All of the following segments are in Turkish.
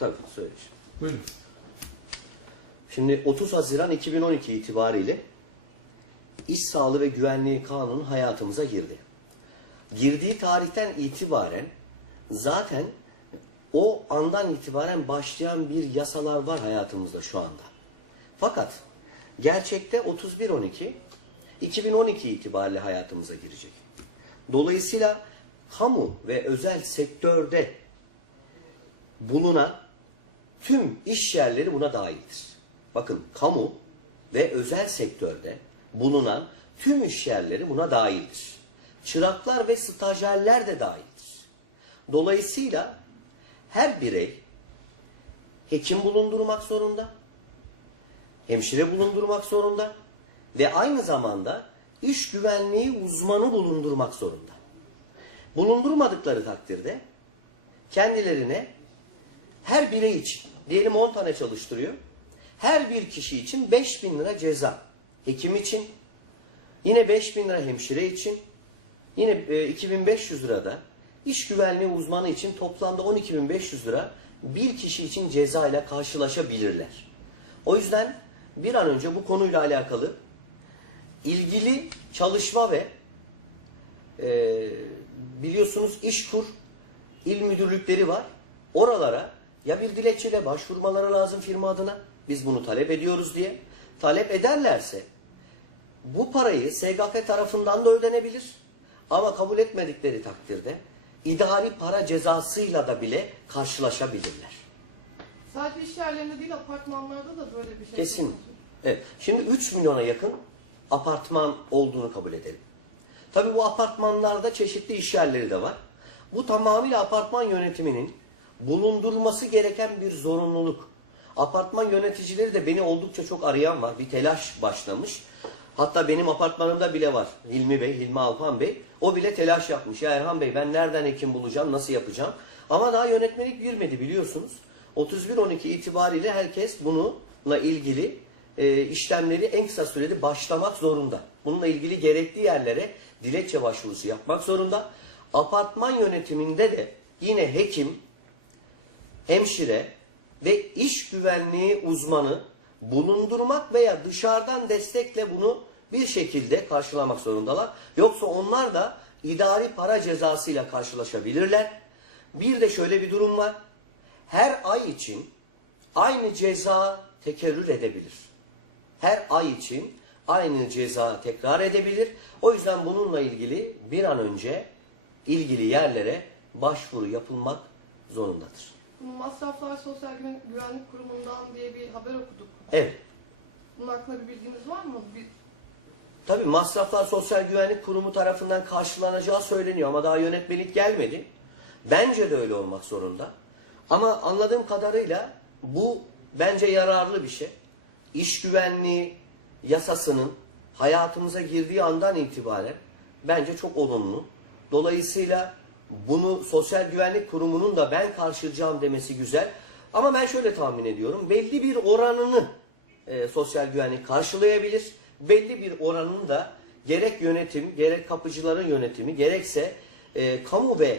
Tabii söyleyeceğim. Buyurun. Şimdi 30 Haziran 2012 itibariyle İş Sağlığı ve Güvenliği Kanunu hayatımıza girdi. Girdiği tarihten itibaren zaten o andan itibaren başlayan bir yasalar var hayatımızda şu anda. Fakat gerçekte 31-12 2012 itibariyle hayatımıza girecek. Dolayısıyla kamu ve özel sektörde bulunan tüm iş yerleri buna dahildir. Bakın kamu ve özel sektörde bulunan tüm iş yerleri buna dahildir. Çıraklar ve stajyerler de dahildir. Dolayısıyla her birey hekim bulundurmak zorunda, hemşire bulundurmak zorunda ve aynı zamanda iş güvenliği uzmanı bulundurmak zorunda. Bulundurmadıkları takdirde kendilerine her birey için diyelim 10 tane çalıştırıyor. Her bir kişi için 5000 lira ceza. Hekim için yine 5000 lira hemşire için yine e, 2500 lira da iş güvenliği uzmanı için toplamda 12500 lira bir kişi için ceza ile karşılaşabilirler. O yüzden bir an önce bu konuyla alakalı ilgili çalışma ve e, biliyorsunuz İşkur il müdürlükleri var. Oralara ya bir dilekçeyle başvurmaları lazım firma adına. Biz bunu talep ediyoruz diye. Talep ederlerse bu parayı SGK tarafından da ödenebilir. Ama kabul etmedikleri takdirde idari para cezasıyla da bile karşılaşabilirler. Sadece iş yerlerinde değil apartmanlarda da böyle bir şey. Kesin. var. Evet. Şimdi 3 milyona yakın apartman olduğunu kabul edelim. Tabii bu apartmanlarda çeşitli iş yerleri de var. Bu tamamıyla apartman yönetiminin bulundurması gereken bir zorunluluk. Apartman yöneticileri de beni oldukça çok arayan var. Bir telaş başlamış. Hatta benim apartmanımda bile var. Hilmi Bey, Hilmi Alpan Bey. O bile telaş yapmış. Ya Erhan Bey ben nereden hekim bulacağım, nasıl yapacağım? Ama daha yönetmelik girmedi biliyorsunuz. 31-12 itibariyle herkes bununla ilgili e, işlemleri en kısa sürede başlamak zorunda. Bununla ilgili gerekli yerlere dilekçe başvurusu yapmak zorunda. Apartman yönetiminde de yine hekim, hemşire ve iş güvenliği uzmanı bulundurmak veya dışarıdan destekle bunu bir şekilde karşılamak zorundalar. Yoksa onlar da idari para cezasıyla karşılaşabilirler. Bir de şöyle bir durum var. Her ay için aynı ceza tekerrür edebilir. Her ay için aynı ceza tekrar edebilir. O yüzden bununla ilgili bir an önce ilgili yerlere başvuru yapılmak zorundadır. Masraflar Sosyal Güven- Güvenlik Kurumu'ndan diye bir haber okuduk. Evet. Bunun hakkında bir bilginiz var mı? Bir, Tabii masraflar Sosyal Güvenlik Kurumu tarafından karşılanacağı söyleniyor ama daha yönetmelik gelmedi. Bence de öyle olmak zorunda. Ama anladığım kadarıyla bu bence yararlı bir şey. İş güvenliği yasasının hayatımıza girdiği andan itibaren bence çok olumlu. Dolayısıyla bunu Sosyal Güvenlik Kurumu'nun da ben karşılayacağım demesi güzel. Ama ben şöyle tahmin ediyorum. Belli bir oranını e, sosyal güvenlik karşılayabilir. Belli bir oranını da gerek yönetim, gerek kapıcıların yönetimi, gerekse e, kamu ve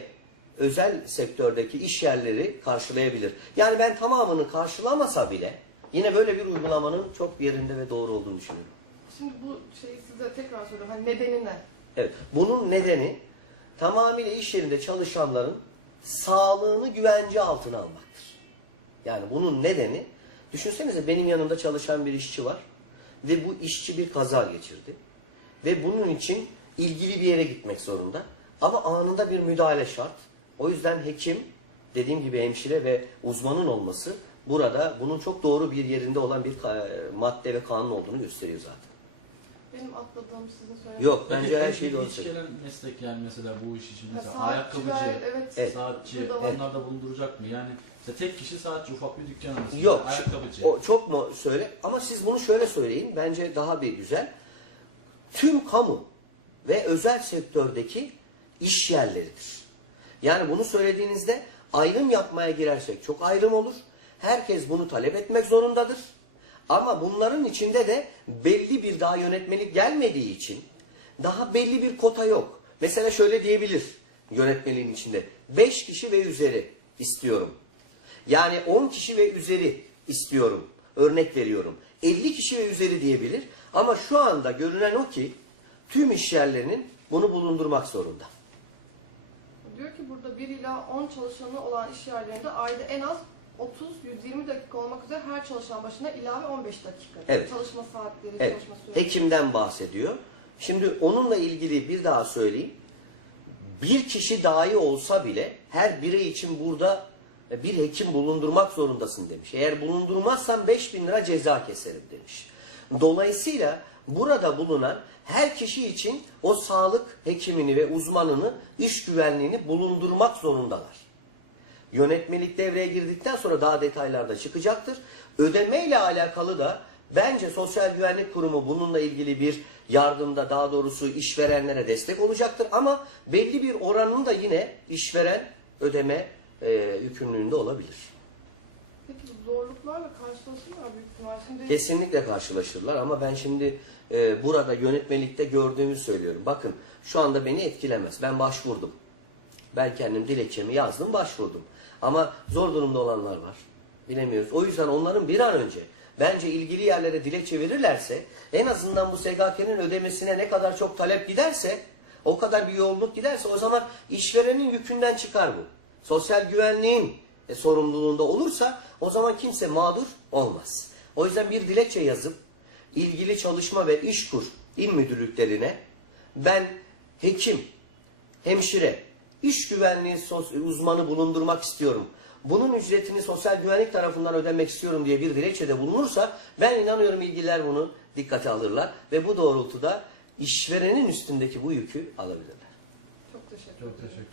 özel sektördeki iş yerleri karşılayabilir. Yani ben tamamını karşılamasa bile yine böyle bir uygulamanın çok yerinde ve doğru olduğunu düşünüyorum. şimdi bu şeyi size tekrar soruyorum. Hani nedeni ne? Evet. Bunun nedeni tamamıyla iş yerinde çalışanların sağlığını güvence altına almaktır. Yani bunun nedeni düşünsenize benim yanımda çalışan bir işçi var ve bu işçi bir kaza geçirdi. Ve bunun için ilgili bir yere gitmek zorunda. Ama anında bir müdahale şart. O yüzden hekim, dediğim gibi hemşire ve uzmanın olması burada bunun çok doğru bir yerinde olan bir madde ve kanun olduğunu gösteriyor zaten. Benim atladığım sizin söylediğiniz. Yok Peki, bence her şeyi doğru iş söylüyor. gelen meslek yani mesela bu iş için mesela saatçiler, ayakkabıcı, evet. Evet. saatçi Burada var. onlar da bulunduracak mı? Yani işte tek kişi saatçi ufak bir dükkan arasında. Yok. Ayakkabıcı. O çok mu söyle? Ama siz bunu şöyle söyleyin. Bence daha bir güzel. Tüm kamu ve özel sektördeki iş yerleridir. Yani bunu söylediğinizde ayrım yapmaya girersek çok ayrım olur. Herkes bunu talep etmek zorundadır. Ama bunların içinde de belli bir daha yönetmelik gelmediği için daha belli bir kota yok. Mesela şöyle diyebilir yönetmeliğin içinde. 5 kişi ve üzeri istiyorum. Yani 10 kişi ve üzeri istiyorum. Örnek veriyorum. 50 kişi ve üzeri diyebilir. Ama şu anda görünen o ki tüm iş yerlerinin bunu bulundurmak zorunda. Diyor ki burada 1 ila 10 çalışanı olan iş yerlerinde ayda en az 30-120 dakika olmak üzere her çalışan başına ilave 15 dakika. Evet. Çalışma saatleri, Evet. çalışma süreleri. Hekimden bahsediyor. Şimdi onunla ilgili bir daha söyleyeyim. Bir kişi dahi olsa bile her birey için burada bir hekim bulundurmak zorundasın demiş. Eğer bulundurmazsan 5000 lira ceza keserim demiş. Dolayısıyla burada bulunan her kişi için o sağlık hekimini ve uzmanını, iş güvenliğini bulundurmak zorundalar. Yönetmelik devreye girdikten sonra daha detaylarda çıkacaktır. Ödeme ile alakalı da bence Sosyal Güvenlik Kurumu bununla ilgili bir yardımda daha doğrusu işverenlere destek olacaktır. Ama belli bir oranını da yine işveren ödeme e, yükümlülüğünde olabilir. Peki zorluklarla karşılaşırlar büyük ihtimal. Şimdi Kesinlikle karşılaşırlar ama ben şimdi e, burada yönetmelikte gördüğümü söylüyorum. Bakın şu anda beni etkilemez. Ben başvurdum. Ben kendim dilekçemi yazdım başvurdum. Ama zor durumda olanlar var. Bilemiyoruz. O yüzden onların bir an önce bence ilgili yerlere dilekçe verirlerse en azından bu SGK'nın ödemesine ne kadar çok talep giderse o kadar bir yoğunluk giderse o zaman işverenin yükünden çıkar bu. Sosyal güvenliğin e, sorumluluğunda olursa o zaman kimse mağdur olmaz. O yüzden bir dilekçe yazıp ilgili çalışma ve işkur il müdürlüklerine ben hekim, hemşire, iş güvenliği uzmanı bulundurmak istiyorum. Bunun ücretini sosyal güvenlik tarafından ödemek istiyorum diye bir dilekçede bulunursa ben inanıyorum ilgililer bunu dikkate alırlar ve bu doğrultuda işverenin üstündeki bu yükü alabilirler. çok teşekkür Çok ederim. teşekkür